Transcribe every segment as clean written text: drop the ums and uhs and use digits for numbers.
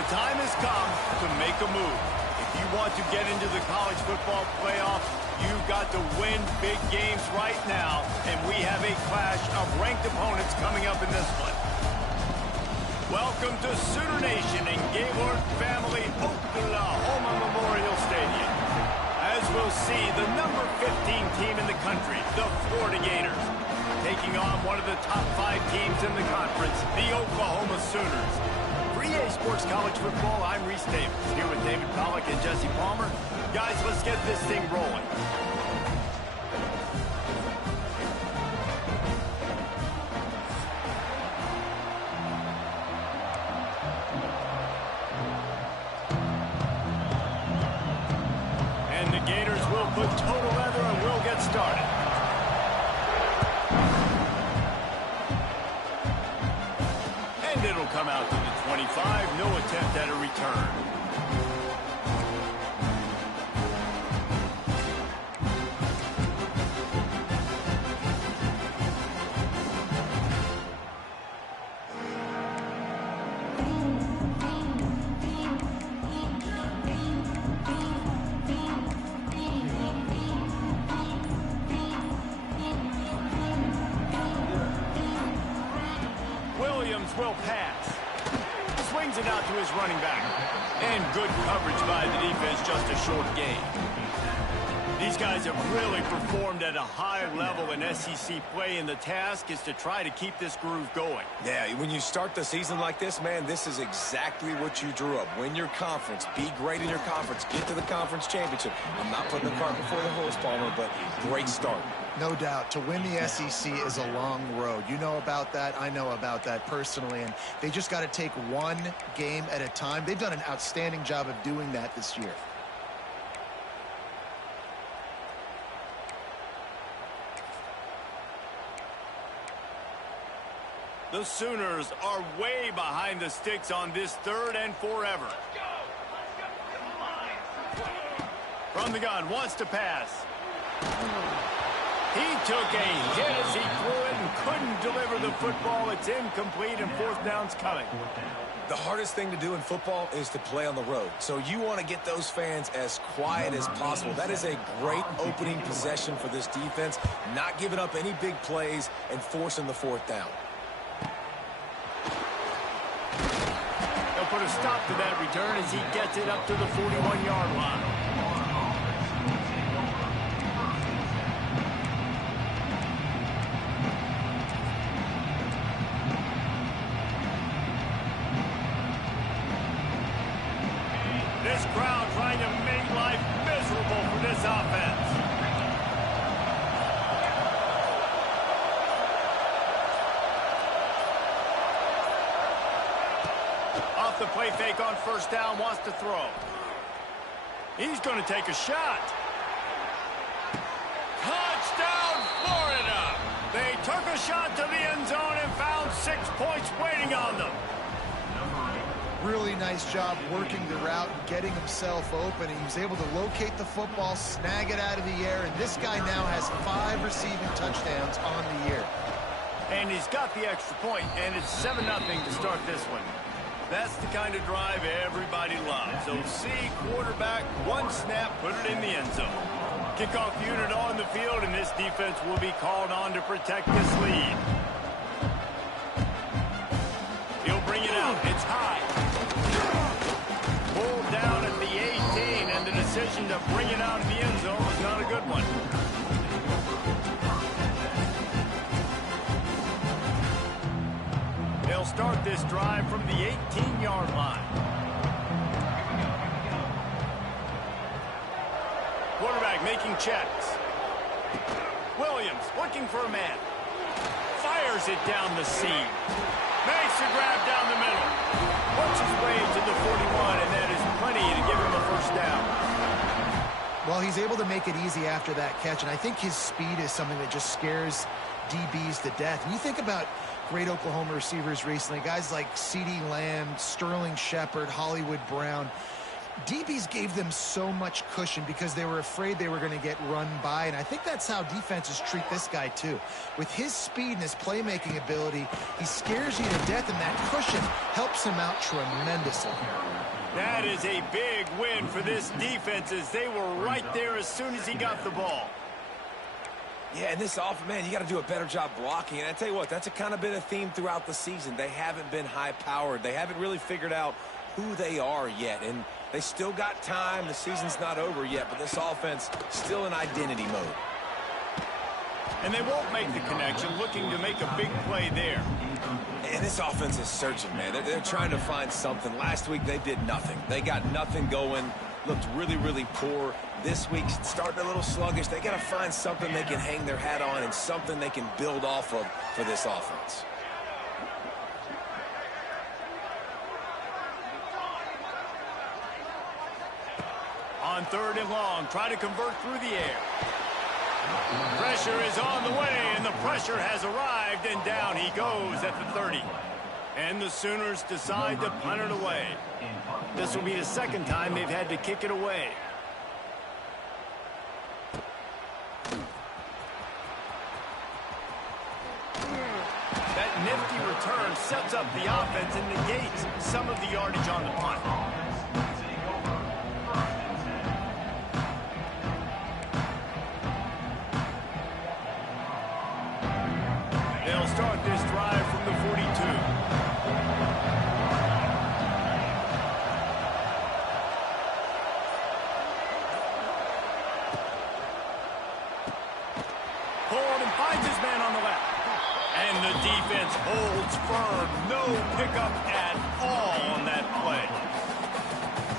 The time has come to make a move. If you want to get into the college football playoff, you've got to win big games right now, and we have a clash of ranked opponents coming up in this one. Welcome to Sooner Nation in Gaylord Family Oklahoma Memorial Stadium. As we'll see, the number 15 team in the country, the Florida Gators, taking on one of the top 5 teams in the conference, the Oklahoma Sooners. For EA Sports College Football, I'm Reese Davis, here with David Pollack and Jesse Palmer. Guys, let's get this thing rolling. And the Gators will put total leather and we'll get started. And it'll come out to the 25. No attempt at a return. Will pass. Swings it out to his running back. And good coverage by the defense, just a short gain. These guys have really performed at a high level in SEC play, and the task is to try to keep this groove going. Yeah, when you start the season like this, man, this is exactly what you drew up. Win your conference. Be great in your conference. Get to the conference championship. I'm not putting the cart before the horse, Palmer, but great start. No doubt. To win the SEC is a long road. You know about that. I know about that personally. And they just got to take one game at a time. They've done an outstanding job of doing that this year. The Sooners are way behind the sticks on this 3rd and forever. From the gun, wants to pass. He took a hit as he threw it and couldn't deliver the football. It's incomplete and 4th down's coming. The hardest thing to do in football is to play on the road. So you want to get those fans as quiet as possible. That is a great opening possession for this defense. Not giving up any big plays and forcing the 4th down. They'll put a stop to that return as he gets it up to the 41-yard line. This crowd trying to make life miserable for this offense. Off the play fake on 1st down, wants to throw. He's going to take a shot. Touchdown, Florida! They took a shot to the end zone and found 6 points waiting on them. Really nice job working the route and getting himself open. He was able to locate the football, snag it out of the air, and this guy now has 5 receiving touchdowns on the year. And he's got the extra point, and it's 7-0 to start this one. That's the kind of drive everybody loves. So see quarterback, 1 snap, put it in the end zone. Kickoff unit on the field, and this defense will be called on to protect this lead. He'll bring it out. It's high. Pulled down at the 18, and the decision to bring it out in the end zone was not a good one. They'll start this drive from the 18-yard line. Quarterback making checks. Williams looking for a man. Fires it down the seam. Makes a grab down the middle. Works his way to the 41, and that is plenty to give him a 1st down. Well, he's able to make it easy after that catch, and I think his speed is something that just scares DBs to death. And you think about great Oklahoma receivers recently, guys like CeeDee Lamb, Sterling Shepard, Hollywood Brown. DBs gave them so much cushion because they were afraid they were going to get run by, and I think that's how defenses treat this guy too. With his speed and his playmaking ability, he scares you to death, and that cushion helps him out tremendously. That is a big win for this defense, as they were right there as soon as he got the ball. Yeah, and this offense, man, you got to do a better job blocking. And I tell you what, that's kind of been a theme throughout the season. They haven't been high-powered. They haven't really figured out who they are yet. And they still got time. The season's not over yet, but this offense still in identity mode. And they won't make the connection, looking to make a big play there. And this offense is searching, man. They're trying to find something. Last week, they did nothing. They got nothing going, looked really, really poor. This week, starting a little sluggish. They got to find something they can hang their hat on and something they can build off of for this offense. On 3rd and long, try to convert through the air. Pressure is on the way, and the pressure has arrived, and down he goes at the 30. And the Sooners decide to punt it away. This will be the second time they've had to kick it away. That nifty return sets up the offense and negates some of the yardage on the punt. They'll start this drive from the 42. Forward and finds his man on the left. And the defense holds firm. No pickup at all on that play.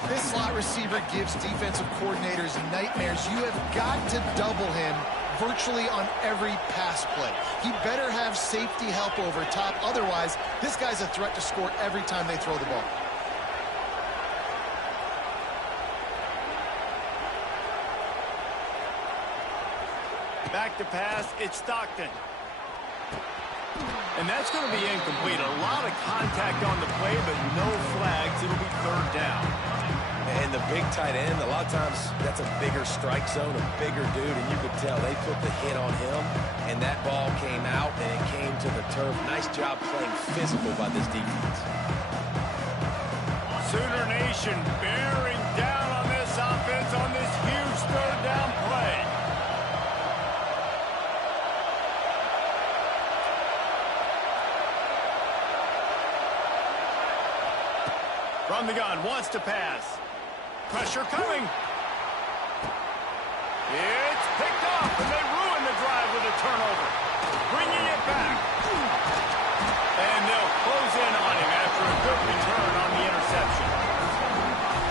This slot receiver gives defensive coordinators nightmares. You have got to double him virtually on every pass play. He better have safety help over top. Otherwise, this guy's a threat to score every time they throw the ball. Back to pass, it's Stockton. And that's going to be incomplete. A lot of contact on the play, but no flags. It'll be 3rd down. And the big tight end, a lot of times that's a bigger strike zone, a bigger dude, and you could tell they put the hit on him, and that ball came out, and it came to the turf. Nice job playing physical by this defense. Sooner Nation bearing down on this offense on this huge 3rd down play. From the gun, wants to pass. Pressure coming. It's picked off, and they ruin the drive with a turnover. Bringing it back. And they'll close in on him after a good return on the interception.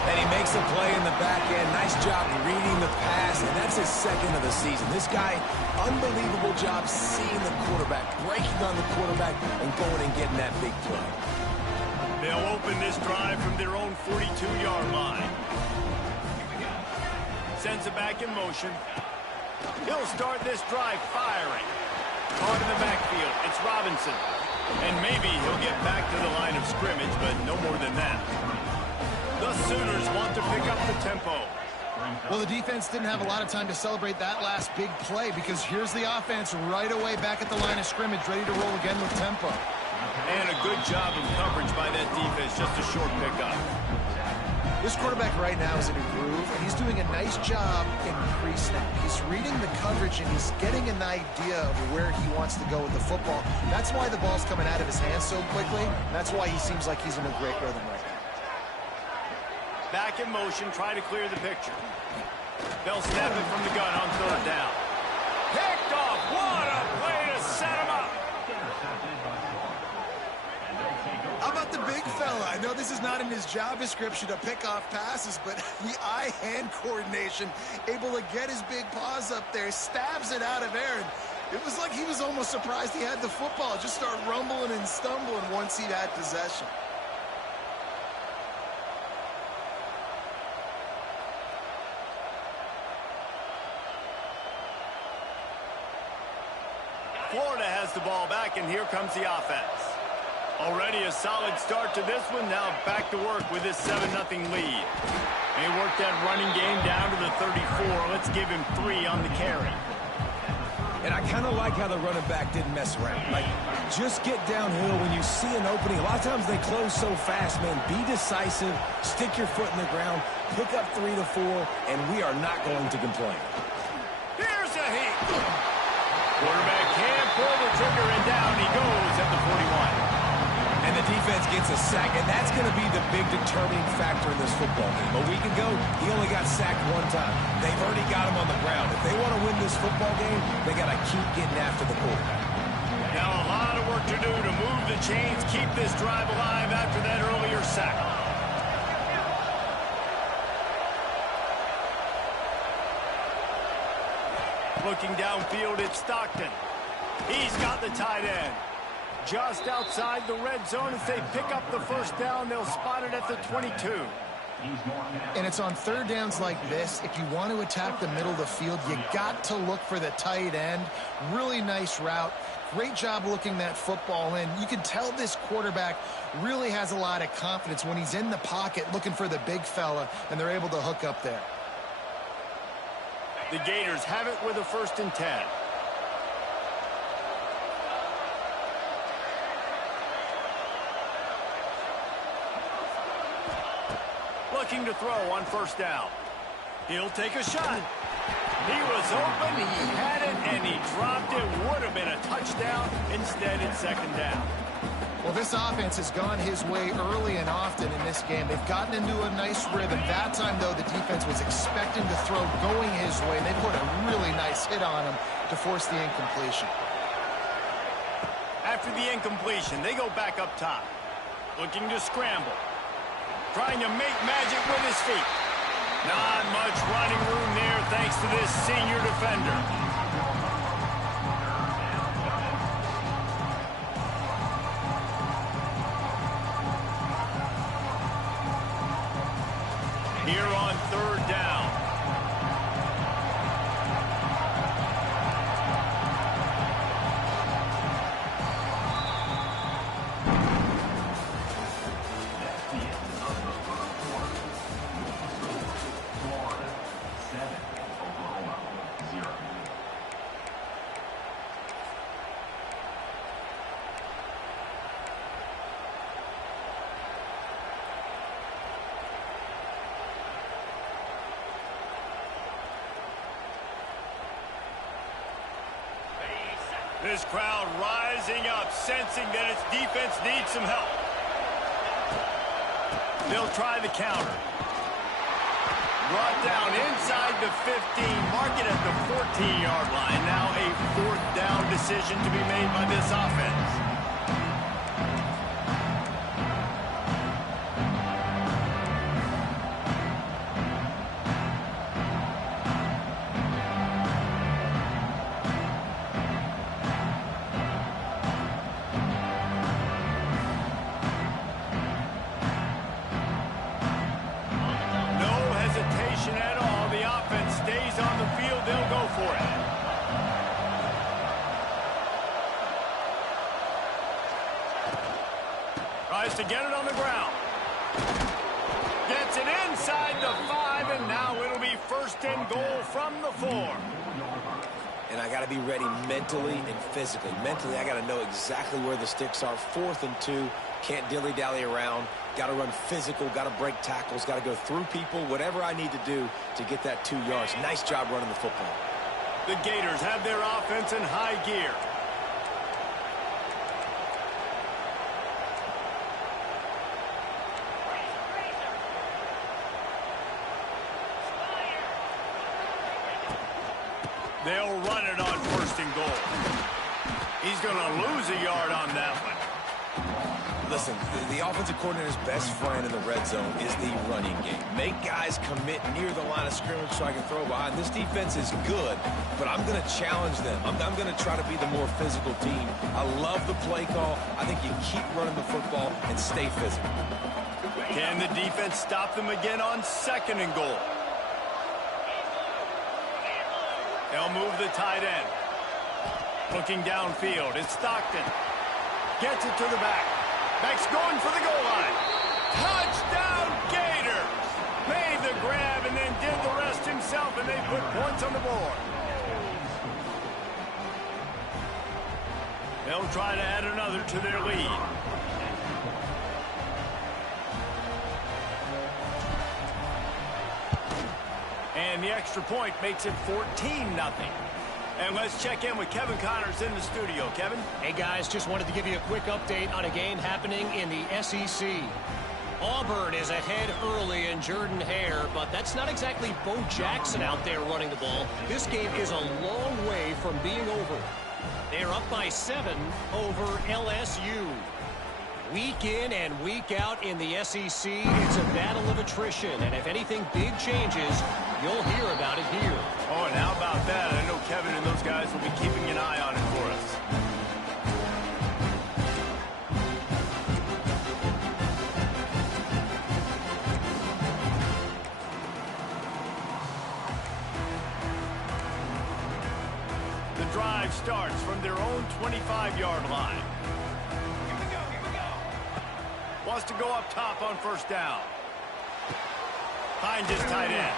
And he makes a play in the back end. Nice job reading the pass, and that's his 2nd of the season. This guy, unbelievable job seeing the quarterback, breaking on the quarterback, and going and getting that big play. They'll open this drive from their own 42-yard line. Sends it back in motion. He'll start this drive firing. Caught in the backfield. It's Robinson. And maybe he'll get back to the line of scrimmage, but no more than that. The Sooners want to pick up the tempo. Well, the defense didn't have a lot of time to celebrate that last big play because here's the offense right away back at the line of scrimmage, ready to roll again with tempo. And a good job of coverage by that defense, just a short pickup. This quarterback right now is in a groove, and he's doing a nice job in pre-snap. He's reading the coverage, and he's getting an idea of where he wants to go with the football. That's why the ball's coming out of his hands so quickly, and that's why he seems like he's in a great rhythm right now. Back in motion, try to clear the picture. They'll snap it from the gun on 3rd down. Picked off. What a play to set him up. How about the big fella? I know this is not in his job description to pick off passes, but the eye-hand coordination, able to get his big paws up there, stabs it out of air. And it was like he was almost surprised he had the football. Just start rumbling and stumbling once he had possession. Florida has the ball back, and here comes the offense. Already a solid start to this one. Now back to work with this 7-0 lead. work that running game down to the 34. Let's give him 3 on the carry. And I kind of like how the running back didn't mess around. Like, just get downhill when you see an opening. A lot of times they close so fast, man. Be decisive, stick your foot in the ground, pick up 3 to 4, and we are not going to complain. Here's a hit. Quarterback can't pull the trigger, and down he goes at the 41. And the defense gets a sack, and that's going to be the big determining factor in this football game. A week ago, he only got sacked 1 time. They've already got him on the ground. If they want to win this football game, they got to keep getting after the quarterback. Now a lot of work to do to move the chains, keep this drive alive after that earlier sack. Looking downfield, it's Stockton. He's got the tight end. Just outside the red zone. If they pick up the first down, they'll spot it at the 22. And it's on third downs like this. If you want to attack the middle of the field, you got to look for the tight end. Really nice route. Great job looking that football in. You can tell this quarterback really has a lot of confidence when he's in the pocket looking for the big fella, and they're able to hook up there. The Gators have it with a 1st and 10. Looking to throw on 1st down. He'll take a shot. He was open, he had it, and he dropped it. Would have been a touchdown. Instead, it's 2nd down. Well, this offense has gone his way early and often in this game. They've gotten into a nice rhythm. That time, though, the defense was expecting to throw going his way, and they put a really nice hit on him to force the incompletion. After the incompletion, they go back up top. Looking to scramble. Trying to make magic with his feet. Not much running room there thanks to this senior defender. Here on 3rd down. This crowd rising up, sensing that its defense needs some help. They'll try the counter. Brought down inside the 15, mark it at the 14-yard line. Now a 4th down decision to be made by this offense. At all. The offense stays on the field. They'll go for it. Tries to get it on the ground. Gets it inside the 5, and now it'll be 1st and goal from the 4. And I got to be ready mentally and physically. Mentally, I got to know exactly where the sticks are. 4th and 2. Can't dilly-dally around. Got to run physical. Got to break tackles. Got to go through people. Whatever I need to do to get that 2 yards. Nice job running the football. The Gators have their offense in high gear. They'll run it on 1st and goal. He's going to lose a yard on that one. Listen, the offensive coordinator's best friend in the red zone is the running game. Make guys commit near the line of scrimmage so I can throw behind. This defense is good, but I'm going to challenge them. I'm going to try to be the more physical team. I love the play call. I think you keep running the football and stay physical. Can the defense stop them again on 2nd and goal? They'll move the tight end. Looking downfield, it's Stockton. Gets it to the back. Back's going for the goal line. Touchdown, Gators! Made the grab himself, and they put points on the board. They'll try to add another to their lead. And the extra point makes it 14-0. And let's check in with Kevin Connors in the studio. Kevin? Hey, guys, just wanted to give you a quick update on a game happening in the SEC. Auburn is ahead early in Jordan Hare, but that's not exactly Bo Jackson out there running the ball. This game is a long way from being over. They're up by 7 over LSU. Week in and week out in the SEC, it's a battle of attrition, and if anything big changes, you'll hear about it here. Oh, and how about that? I know Kevin and those guys will be keeping an eye on it for us. The drive starts from their own 25-yard line. Wants to go up top on first down. Finds his tight end.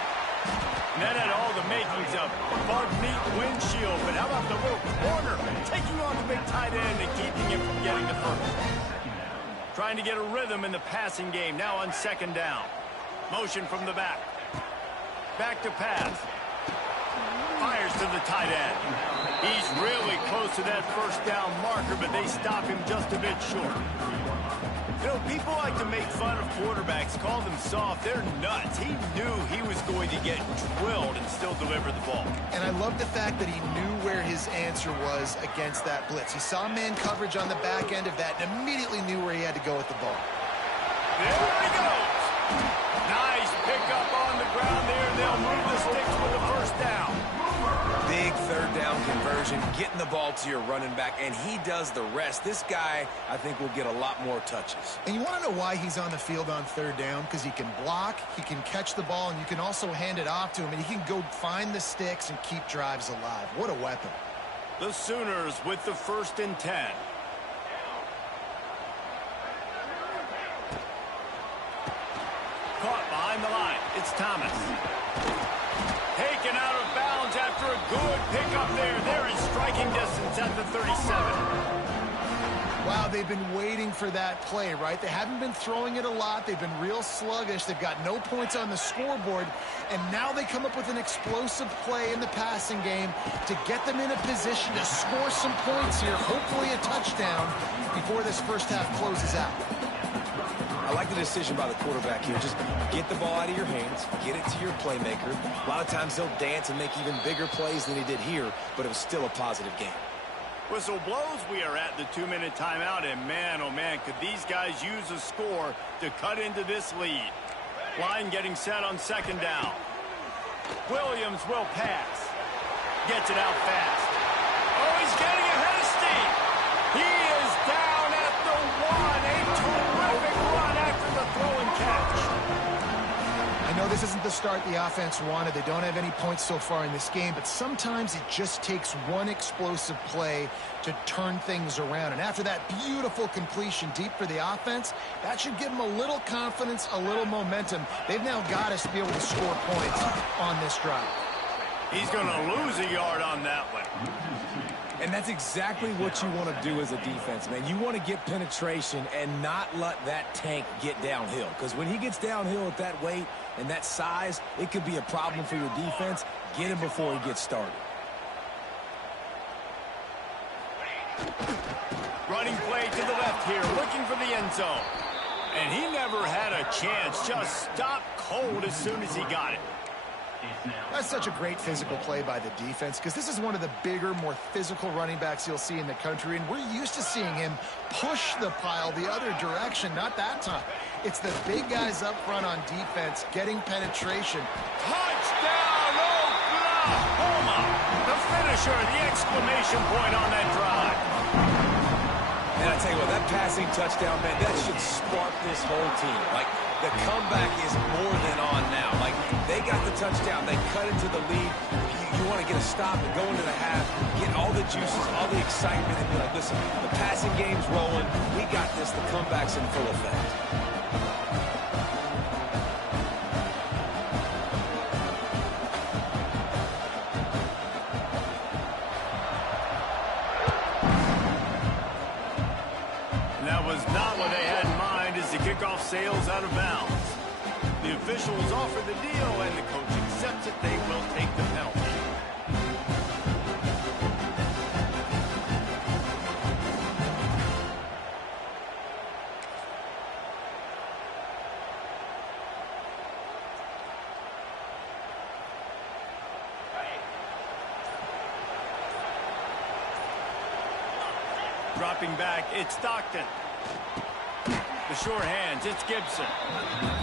And that had all the makings of bug neat windshield. But how about the little corner taking on the big tight end and keeping him from getting the first? Trying to get a rhythm in the passing game now on second down. Motion from the back. Back to pass. Fires to the tight end. He's really close to that first down marker, but they stop him just a bit short. You know, people like to make fun of quarterbacks, call them soft. They're nuts. He knew he was going to get drilled and still deliver the ball. And I love the fact that he knew where his answer was against that blitz. He saw man coverage on the back end of that and immediately knew where he had to go with the ball. There he goes. Nice pickup on the ground there. They'll move the sticks with the first down. Big third down conversion, getting the ball to your running back, and he does the rest. This guy, I think, will get a lot more touches. And you want to know why he's on the field on third down? Because he can block, he can catch the ball, and you can also hand it off to him, and he can go find the sticks and keep drives alive. What a weapon. The Sooners with the 1st and 10. Caught behind the line. It's Thomas. Taken out of bounds after a good pickup there. They're in striking distance at the 37. Wow, they've been waiting for that play, right? They haven't been throwing it a lot. They've been real sluggish. They've got no points on the scoreboard. And now they come up with an explosive play in the passing game to get them in a position to score some points here, hopefully a touchdown, before this first half closes out. I like the decision by the quarterback here. Just get the ball out of your hands, get it to your playmaker. A lot of times he'll dance and make even bigger plays than he did here, but it was still a positive game. Whistle blows. We are at the 2-minute timeout, and man, oh man, could these guys use a score to cut into this lead. Line getting set on second down. Williams will pass. Gets it out fast. Oh, he's getting ahead of steam. He is down at the 1. A terrific run after the throw and catch. I know this isn't the start the offense wanted. They don't have any points so far in this game, but sometimes it just takes one explosive play to turn things around. And after that beautiful completion deep for the offense, that should give them a little confidence, a little momentum. They've now got us to be able to score points on this drive. He's going to lose a yard on that one. And that's exactly what you want to do as a defense, man. You want to get penetration and not let that tank get downhill. Because when he gets downhill at that weight and that size, it could be a problem for your defense. Get him before he gets started. Running play to the left here, looking for the end zone. And he never had a chance. Just stopped cold as soon as he got it. That's such a great physical play by the defense, because this is one of the bigger, more physical running backs you'll see in the country, and we're used to seeing him push the pile the other direction. Not that time. It's the big guys up front on defense getting penetration. Touchdown, Oklahoma! The finisher, the exclamation point on that drive. And I tell you what, that passing touchdown, man, that should spark this whole team. Like, the comeback is more than on now. Like, they got the touchdown. They cut into the lead. You want to get a stop and go into the half, get all the juices, all the excitement, and be like, listen, the passing game's rolling. We got this. The comeback's in full effect. out of bounds. The officials offer the deal, and the coach accepts it. They will take the penalty. Dropping back, it's Stockton. The short hands, it's Gibson.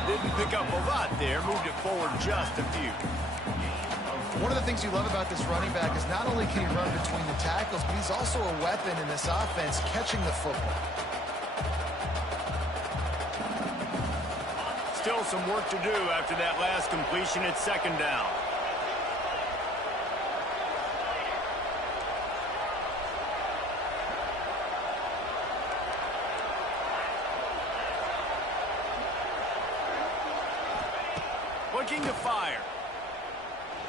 Didn't pick up a lot there, moved it forward just a few. One of the things you love about this running back is not only can he run between the tackles, but he's also a weapon in this offense, catching the football. Still some work to do after that last completion at second down. Looking to fire.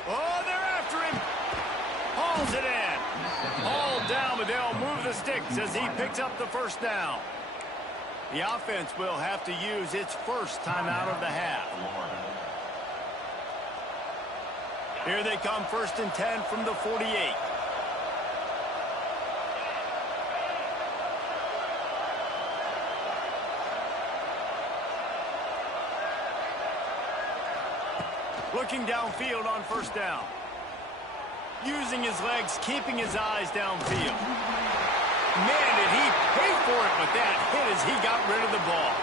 Oh, they're after him. Hauls it in. Hauled down, but they'll move the sticks as he picks up the first down. The offense will have to use its first timeout of the half. Here they come, 1st and 10 from the 48. Looking downfield on 1st down. Using his legs, keeping his eyes downfield. Man, did he pay for it with that hit as he got rid of the ball.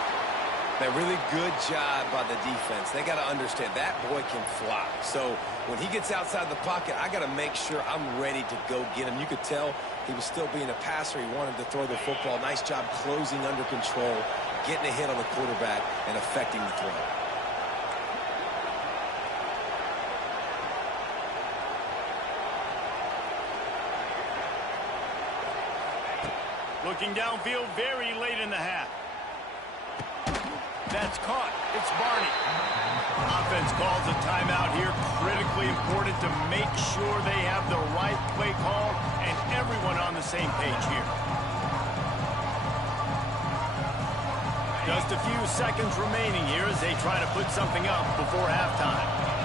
A really good job by the defense. They got to understand that boy can fly. So when he gets outside the pocket, I got to make sure I'm ready to go get him. You could tell he was still being a passer. He wanted to throw the football. Nice job closing under control, getting a hit on the quarterback, and affecting the throw. Looking downfield very late in the half. That's caught. It's Barney. Offense calls a timeout here. Critically important to make sure they have the right play call and everyone on the same page here. Just a few seconds remaining here as they try to put something up before halftime.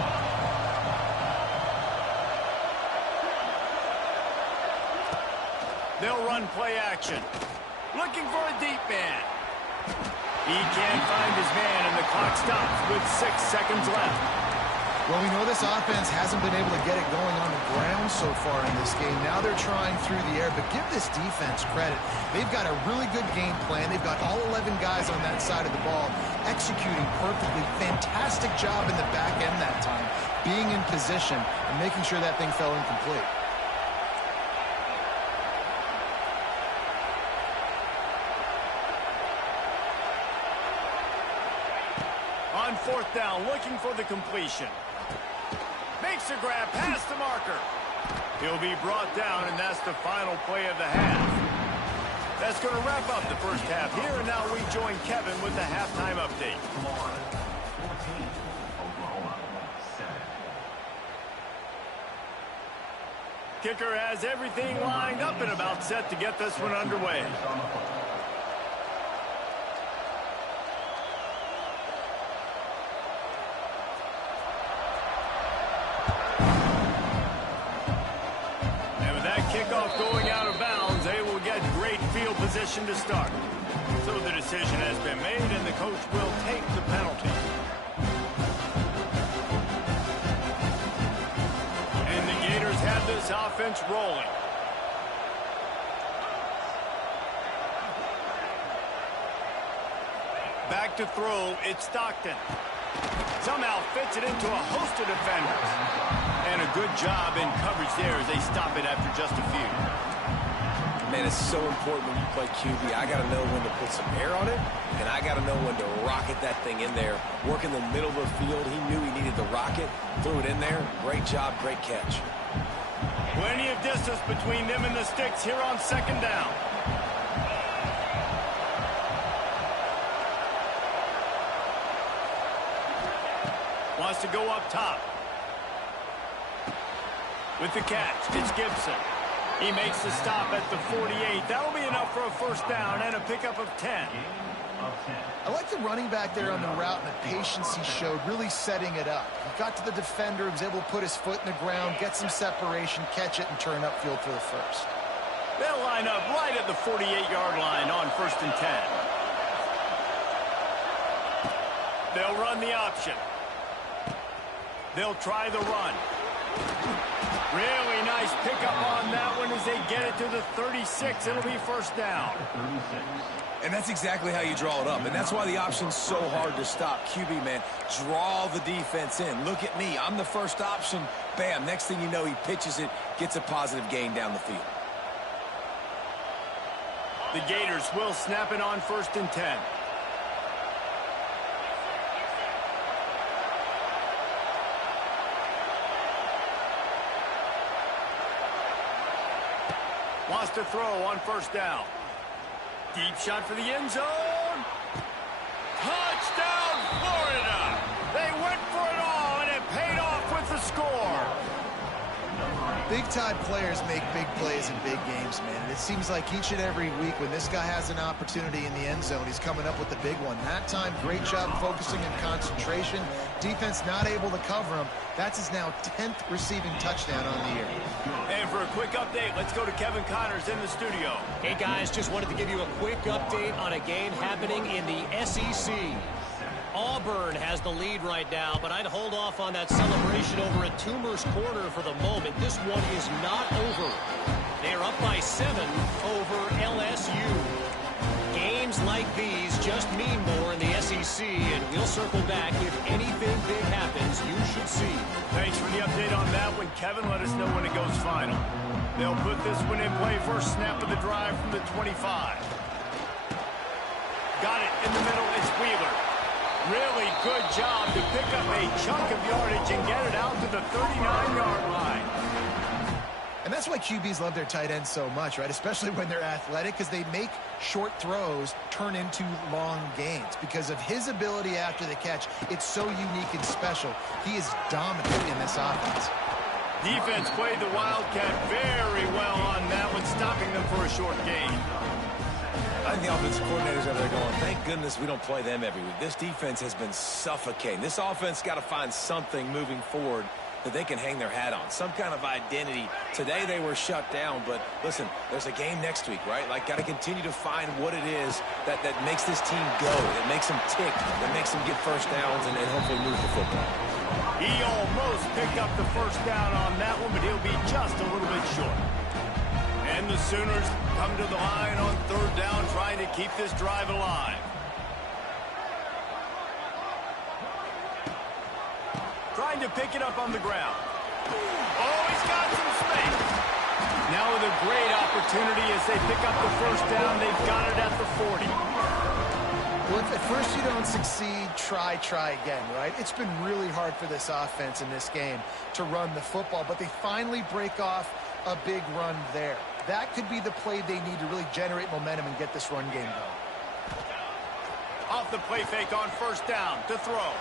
They'll run play action. Looking for a deep man. He can't find his man, and the clock stops with 6 seconds left. Well, we know this offense hasn't been able to get it going on the ground so far in this game. Now they're trying through the air, but give this defense credit. They've got a really good game plan. They've got all 11 guys on that side of the ball executing perfectly. Fantastic job in the back end that time, being in position and making sure that thing fell incomplete. On 4th down, looking for the completion. Makes a grab past the marker. He'll be brought down, and that's the final play of the half. That's going to wrap up the first half here, and now we join Kevin with the halftime update. Kicker has everything lined up and about set to get this one underway. Kickoff going out of bounds. They will get great field position to start. So the decision has been made, and the coach will take the penalty. And the Gators have this offense rolling. Back to throw, it's Stockton. Somehow fits it into a host of defenders. And a good job in coverage there as they stop it after just a few. Man, it's so important when you play QB. I got to know when to put some air on it, and I got to know when to rocket that thing in there. Work in the middle of the field. He knew he needed the rocket. Threw it in there. Great job, great catch. Plenty of distance between them and the sticks here on 2nd down. Wants to go up top. With the catch, it's Gibson. He makes the stop at the 48. That'll be enough for a 1st down and a pickup of 10. I like the running back there on the route and the patience he showed, really setting it up. He got to the defender, was able to put his foot in the ground, get some separation, catch it, and turn upfield for the first. They'll line up right at the 48-yard line on 1st and 10. They'll run the option. They'll try the run. Really nice pickup on that one as they get it to the 36. It'll be 1st down. And that's exactly how you draw it up. And that's why the option's so hard to stop. QB, man, draw the defense in. Look at me. I'm the first option. Bam. Next thing you know, he pitches it, gets a positive gain down the field. The Gators will snap it on 1st and 10. Wants to throw on 1st down. Deep shot for the end zone. Touchdown, Florida! They went for it all, and it paid off with the score. Big-time players make big plays in big games, man. And it seems like each and every week when this guy has an opportunity in the end zone, he's coming up with the big one. That time, great job focusing and concentration. Defense not able to cover him. That's his now 10th receiving touchdown on the year. And for a quick update, let's go to Kevin Connors in the studio. Hey, guys, just wanted to give you a quick update on a game happening in the SEC. Auburn has the lead right now, but I'd hold off on that celebration over at Toomer's Corner for the moment. This one is not over. They're up by 7 over LSU. Games like these just mean more in the SEC, and we'll circle back if anything big happens. You should see. Thanks for the update on that one, Kevin. Let us know when it goes final. They'll put this one in play. First snap of the drive from the 25. Got it in the middle. It's Wheeler. Really good job to pick up a chunk of yardage and get it out to the 39-yard line. And that's why QBs love their tight ends so much, right? Especially when they're athletic, because they make short throws turn into long gains. Because of his ability after the catch, it's so unique and special. He is dominant in this offense. Defense played the Wildcat very well on that one, stopping them for a short gain. I think the offensive coordinators over there going, thank goodness we don't play them every week. This defense has been suffocating. This offense got to find something moving forward that they can hang their hat on, some kind of identity. Today they were shut down, but listen, there's a game next week, right? Like, got to continue to find what it is that makes this team go, that makes them tick, that makes them get first downs and hopefully move the football. He almost picked up the first down on that one, but he'll be just a little bit short. And the Sooners come to the line on 3rd down, trying to keep this drive alive. Trying to pick it up on the ground. Oh, he's got some space. Now with a great opportunity as they pick up the first down. They've got it at the 40. Well, if at first you don't succeed, try again, right? It's been really hard for this offense in this game to run the football, but they finally break off a big run there. That could be the play they need to really generate momentum and get this run game going. Off the play fake on 1st down to throw.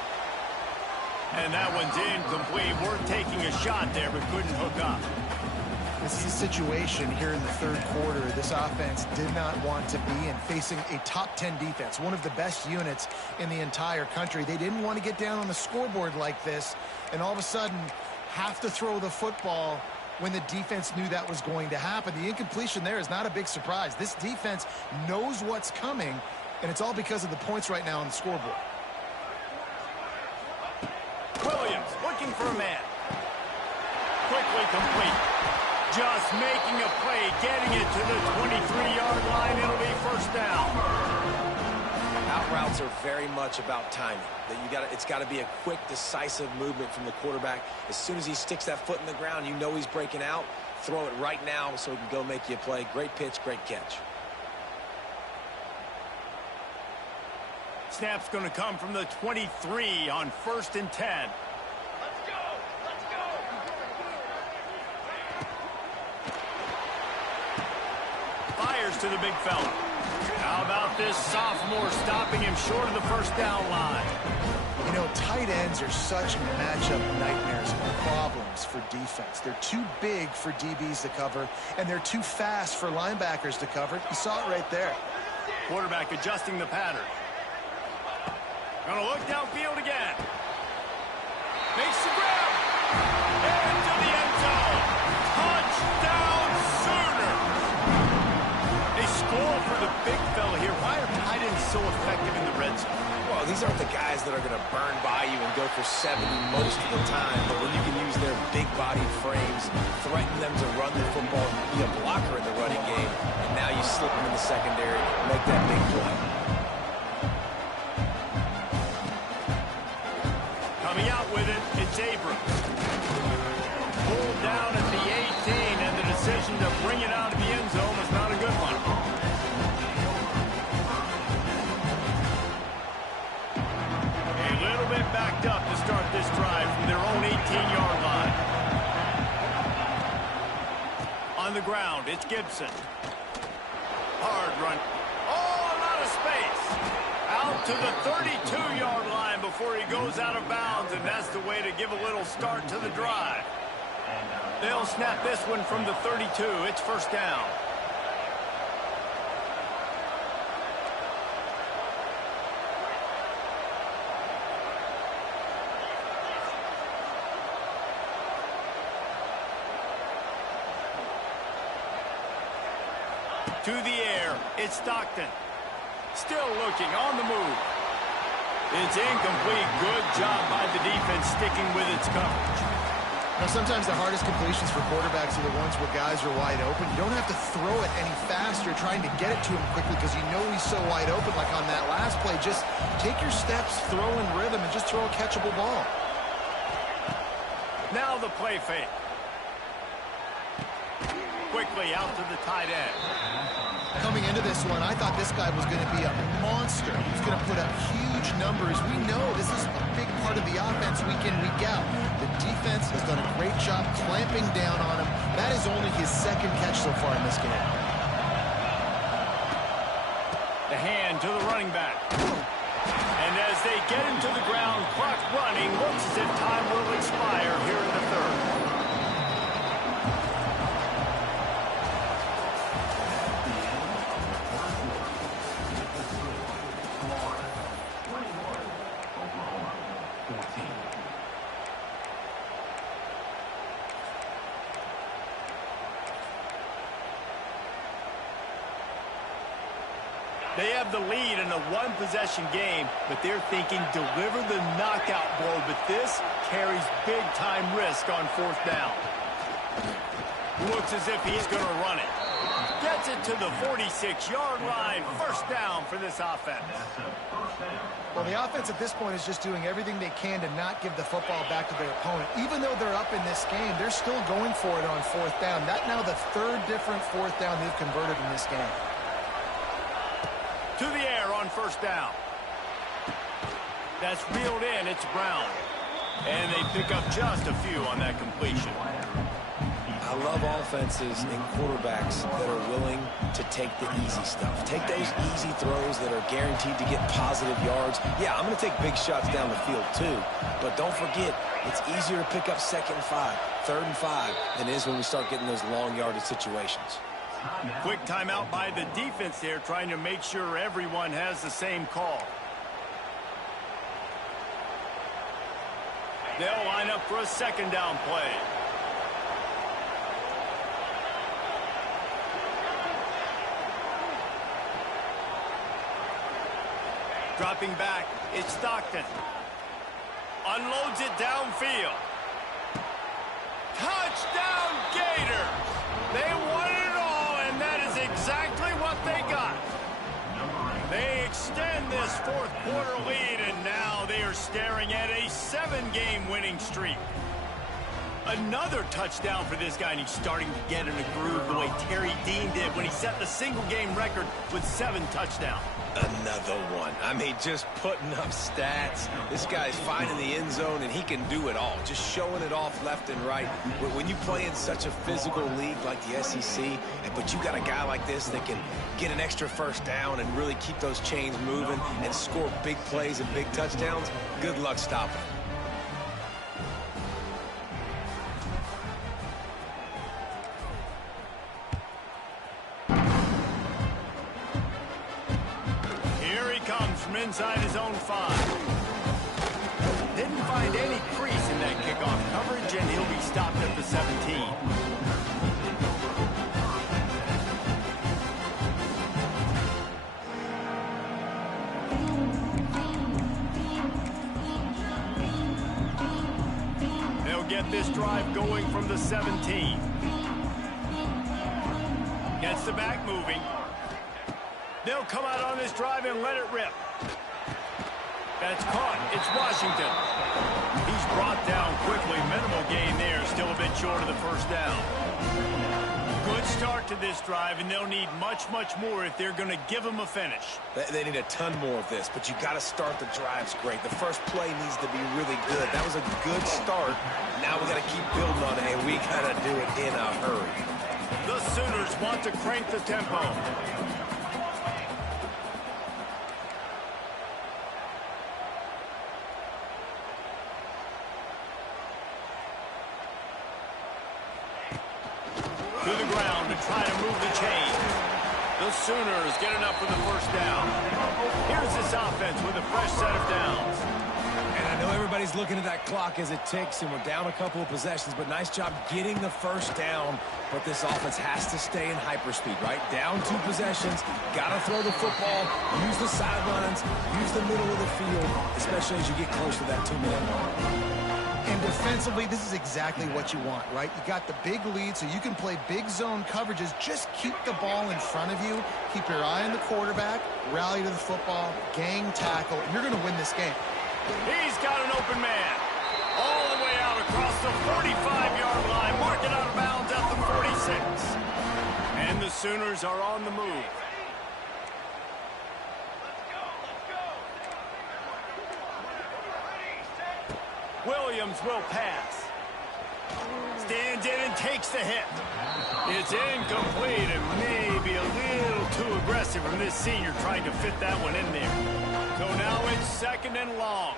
And that one's incomplete. We're taking a shot there, but couldn't hook up. This is a situation here in the 3rd quarter this offense did not want to be in, facing a top 10 defense, one of the best units in the entire country. They didn't want to get down on the scoreboard like this and all of a sudden have to throw the football when the defense knew that was going to happen. The incompletion there is not a big surprise. This defense knows what's coming, and it's all because of the points right now on the scoreboard. Williams looking for a man. Quickly complete. Just making a play, getting it to the 23-yard line. It'll be 1st down. Out routes are very much about timing. It's got to be a quick, decisive movement from the quarterback. As soon as he sticks that foot in the ground, you know he's breaking out. Throw it right now so he can go make you a play. Great pitch, great catch. Snap's going to come from the 23 on 1st and 10. Let's go! Let's go! Fires to the big fella. How about this sophomore stopping him short of the 1st down line? You know, tight ends are such matchup nightmares and problems for defense. They're too big for DBs to cover, and they're too fast for linebackers to cover. You saw it right there. Quarterback adjusting the pattern. Gonna look downfield again. Makes the grab. Into the end zone. Touchdown, Sooners. They score for the big fella here. Why are tight ends so effective in the red zone? Well, these aren't the guys that are going to burn by you and go for 70 most of the time, but when you can use their big-bodied frames, threaten them to run the football, be a blocker in the running game, and now you slip them in the secondary, make that big play. Coming out with it, it's Abrams. Pulled down at the 18, and the decision to bring it out of the end zone was not a good one. A little bit backed up to start this drive from their own 18-yard line. On the ground, it's Gibson. Hard run. Oh, a lot of space. Out to the 32-yard line before he goes out of bounds, and that's the way to give a little start to the drive. They'll snap this one from the 32. It's first down. To the air, it's Stockton. Still looking, on the move. It's incomplete. Good job by the defense sticking with its coverage. Now, sometimes the hardest completions for quarterbacks are the ones where guys are wide open. You don't have to throw it any faster trying to get it to him quickly because you know he's so wide open. Like on that last play, just take your steps, throw in rhythm, and just throw a catchable ball. Now the play fake. Quickly out to the tight end. Coming into this one, I thought this guy was going to be a monster. He's going to put up huge numbers. We know this is a big part of the offense week in, week out. The defense has done a great job clamping down on him. That is only his second catch so far in this game. The hand to the running back. And as they get him to the ground, clock running, looks as if time will expire here in the third. They have the lead in a one-possession game, but they're thinking deliver the knockout blow, but this carries big-time risk on fourth down. Looks as if he's going to run it. Gets it to the 46-yard line. First down for this offense. Well, the offense at this point is just doing everything they can to not give the football back to their opponent. Even though they're up in this game, they're still going for it on fourth down. That's now the third different fourth down they've converted in this game. To the air on first down. That's reeled in. It's Brown. And they pick up just a few on that completion. I love offenses and quarterbacks that are willing to take the easy stuff. Take those easy throws that are guaranteed to get positive yards. Yeah, I'm going to take big shots down the field too. But don't forget, it's easier to pick up second and 5, third and 5 than it is when we start getting those long yardage situations. Quick timeout by the defense there, trying to make sure everyone has the same call. They'll line up for a second down play. Dropping back, it's Stockton. Unloads it downfield. Touchdown Gators! They won it all, and that is exactly what they got. They extend this fourth quarter lead, and now they are staring at a 7-game winning streak. Another touchdown for this guy, and he's starting to get in a groove the way Terry Dean did when he set the single-game record with 7 touchdowns. Another one. I mean, just putting up stats. This guy's finding the end zone, and he can do it all. Just showing it off left and right. When you play in such a physical league like the SEC, but you got a guy like this that can get an extra first down and really keep those chains moving and score big plays and big touchdowns, good luck stopping him. Inside his own 5. Didn't find any crease in that kickoff coverage, and he'll be stopped at the 17. They'll get this drive going from the 17. Gets the back moving. They'll come out on this drive and let it rip. That's caught. It's Washington. He's brought down quickly. Minimal gain there. Still a bit short of the first down. Good start to this drive, and they'll need much, much more if they're going to give them a finish. They need a ton more of this, but you got to start the drives great. The first play needs to be really good. That was a good start. Now we got to keep building on it, and we got to do it in a hurry. The Sooners want to crank the tempo. To the ground to try to move the chain. The Sooners get enough for the first down. Here's this offense with a fresh set of downs. And I know everybody's looking at that clock as it ticks, and we're down a couple of possessions, but nice job getting the first down. But this offense has to stay in hyperspeed, right? Down 2 possessions, got to throw the football, use the sidelines, use the middle of the field, especially as you get close to that 2-minute mark. And defensively, this is exactly what you want, right? You got the big lead, so you can play big zone coverages. Just keep the ball in front of you. Keep your eye on the quarterback. Rally to the football. Gang tackle. And you're going to win this game. He's got an open man. All the way out across the 45-yard line. Mark it out of bounds at the 46. And the Sooners are on the move. Williams will pass. Stands in and takes the hit. It's incomplete and maybe a little too aggressive from this senior trying to fit that one in there. So now it's 2nd and long.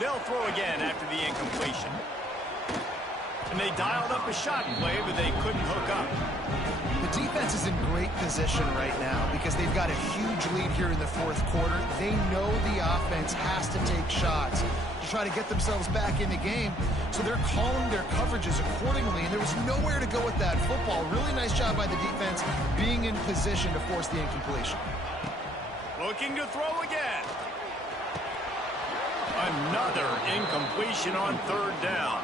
They'll throw again after the incompletion. And they dialed up a shot play, but they couldn't hook up. The defense is in great position right now because they've got a huge lead here in the 4th quarter. They know the offense has to take shots to try to get themselves back in the game. So they're calling their coverages accordingly, and there was nowhere to go with that football. Really nice job by the defense being in position to force the incompletion. Looking to throw again. Another incompletion on 3rd down.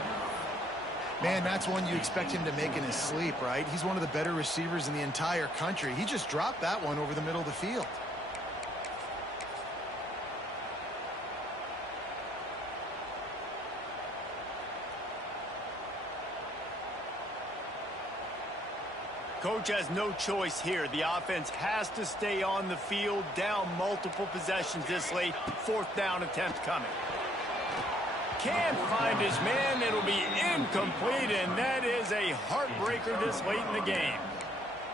Man, that's one you expect him to make in his sleep, right? He's one of the better receivers in the entire country. He just dropped that one over the middle of the field. Coach has no choice here. The offense has to stay on the field, down multiple possessions this late. 4th down attempt coming. Can't find his man. It'll be incomplete, and that is a heartbreaker this late in the game.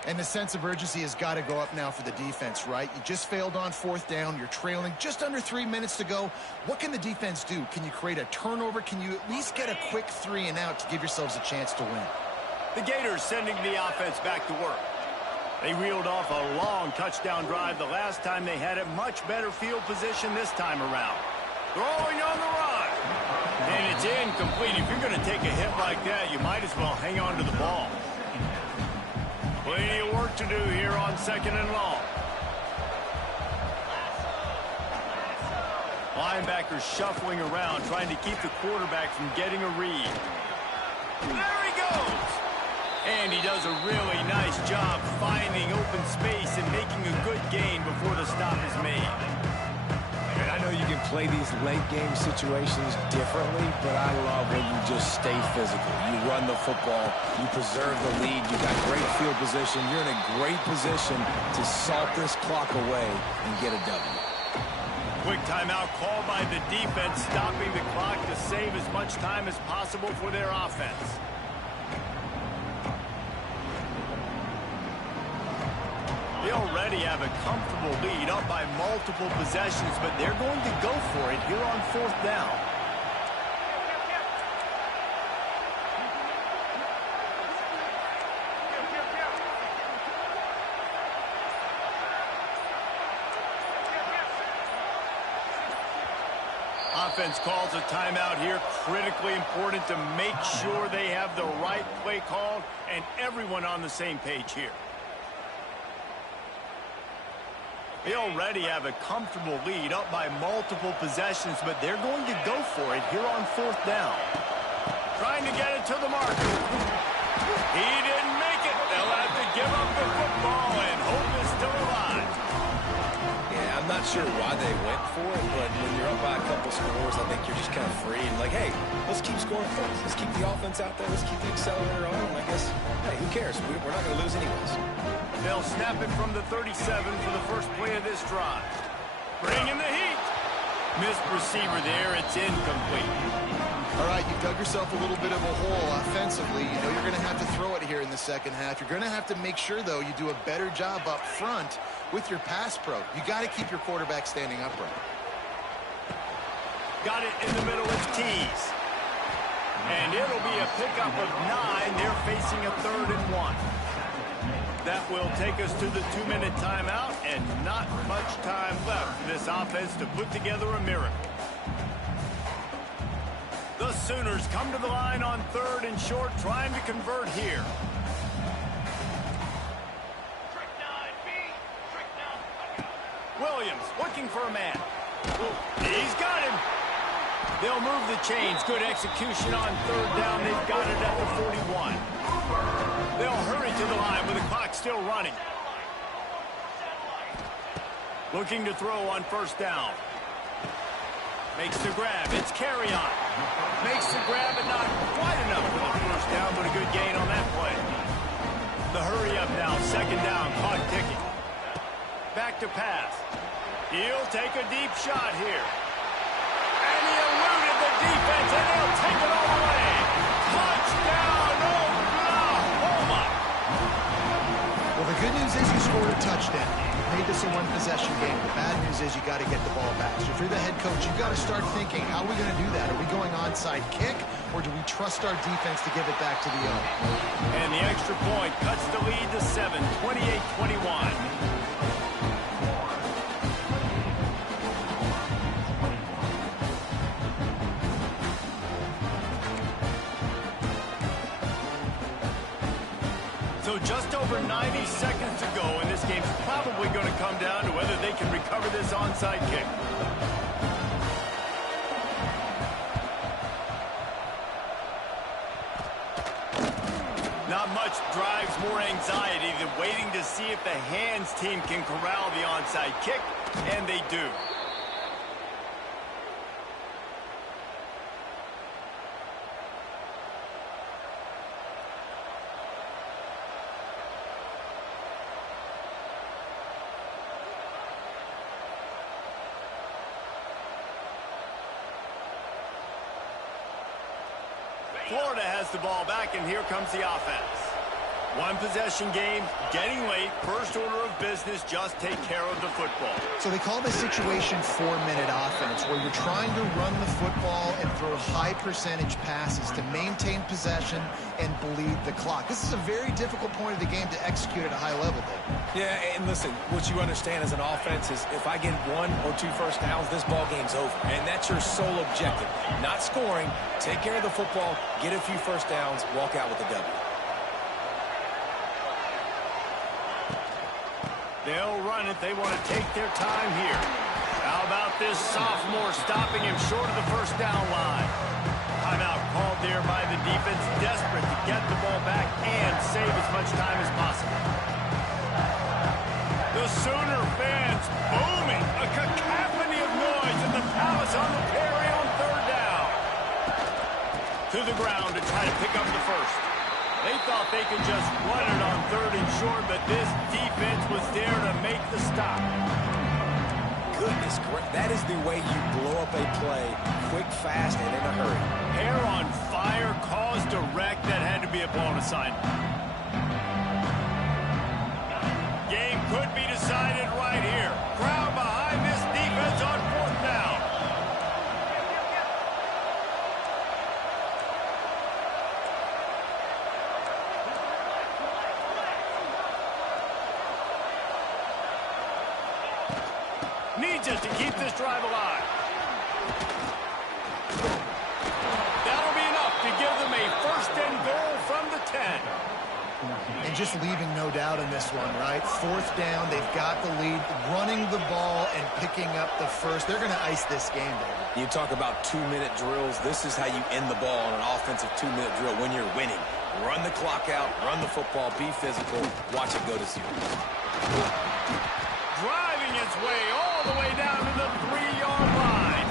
And the sense of urgency has got to go up now for the defense, right? You just failed on 4th down. You're trailing just under 3 minutes to go. What can the defense do? Can you create a turnover? Can you at least get a quick 3 and out to give yourselves a chance to win? The Gators sending the offense back to work. They reeled off a long touchdown drive the last time they had it. Much better field position this time around. Throwing on the run. And it's incomplete. If you're going to take a hit like that, you might as well hang on to the ball. Plenty of work to do here on 2nd and long. Linebackers shuffling around, trying to keep the quarterback from getting a read. There he goes. And he does a really nice job finding open space and making a good gain before the stop is made. And I know you can play these late game situations differently, but I love when you just stay physical. You run the football, you preserve the lead, you got great field position, you're in a great position to salt this clock away and get a W. Quick timeout called by the defense, stopping the clock to save as much time as possible for their offense. They already have a comfortable lead, up by multiple possessions, but they're going to go for it here on 4th down. offense calls a timeout here. Critically important to make sure they have the right play called and everyone on the same page here. They already have a comfortable lead up by multiple possessions, but they're going to go for it here on 4th down. Trying to get it to the marker. He didn't make it. They'll have to give up the football, and hope is still alive. Yeah, I'm not sure why they went for it, but when you're up by a couple scores, I think you're just kind of free and like, hey, let's keep scoring points. Let's keep the offense out there. Let's keep the accelerator on. And I guess, hey, who cares? We're not going to lose anyways. They'll snap it from the 37 for the first play of this drive. Bringing the heat. Missed receiver there. It's incomplete. All right, you've dug yourself a little bit of a hole offensively. You know you're going to have to throw it here in the second half. You're going to have to make sure, though, you do a better job up front with your pass pro. You got to keep your quarterback standing upright. Got it in the middle. It's Tees. And it'll be a pickup of 9. They're facing a 3rd and 1. That will take us to the 2-minute timeout, and not much time left for this offense to put together a miracle. The Sooners come to the line on 3rd and short, trying to convert here. Williams looking for a man. He's got him. They'll move the chains. Good execution on 3rd down. They've got it at the 41. They'll hurry to the line with the clock still running. Looking to throw on 1st down. Makes the grab. It's carry on. Makes the grab, and not quite enough for the 1st down, but a good gain on that play. The hurry up now. 2nd down. Clock ticking. Back to pass. He'll take a deep shot here. And he eluded the defense, and he'll take it all the way. Touchdown, Oklahoma! Well, the good news is you scored a touchdown. You made this a one-possession game. The bad news is you got to get the ball back. So if you're the head coach, you've got to start thinking, how are we going to do that? Are we going onside kick, or do we trust our defense to give it back to the O? And the extra point cuts the lead to 7, 28-21. So just over 90 seconds to go, and this game's probably going to come down to whether they can recover this onside kick. Not much drives more anxiety than waiting to see if the hands team can corral the onside kick, and they do. Florida has the ball back, and here comes the offense. One possession game, getting late, first order of business, just take care of the football. So they call this situation 4-minute offense, where you're trying to run the football and throw high percentage passes to maintain possession and bleed the clock. This is a very difficult point of the game to execute at a high level, Dave. Yeah, and listen, what you understand as an offense is if I get 1 or 2 first downs, this ball game's over. And that's your sole objective. Not scoring, take care of the football, get a few first downs, walk out with a W. They'll run it. They want to take their time here. How about this sophomore stopping him short of the first down line? Timeout called there by the defense, desperate to get the ball back and save as much time as possible. The Sooner fans booming. A cacophony of noise in the Palace on the Perry on 3rd down. To the ground to try to pick up the first. They thought they could just run it on 3rd and short, but this defense was there to make the stop. Goodness, that is the way you blow up a play, quick, fast, and in a hurry. Hair on fire caused a wreck that had to be a blown assignment. Game could be decided right here. Crowd behind this defense on 4th down. Needs it to keep this drive alive. 10. And just leaving no doubt in this one, right? Fourth down, they've got the lead, running the ball and picking up the first. They're going to ice this game, David. You talk about 2-minute drills. This is how you end the ball on an offensive 2-minute drill when you're winning. Run the clock out, run the football, be physical, watch it go to 0. Driving its way all the way down to the 3-yard line.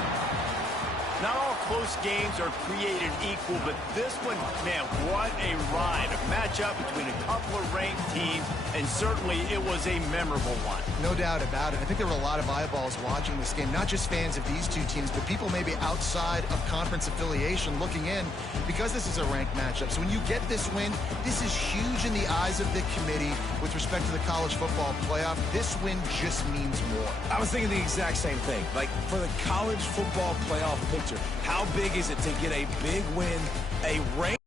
Not all close games are created equal, but this one, man, what a ride. A matchup between a couple of ranked teams, and certainly it was a memorable one. No doubt about it. I think there were a lot of eyeballs watching this game, not just fans of these two teams, but people maybe outside of conference affiliation looking in because this is a ranked matchup. So when you get this win, this is huge in the eyes of the committee with respect to the college football playoff. This win just means more. I was thinking the exact same thing. Like, for the college football playoff picture, how big is it to get a big win, a rank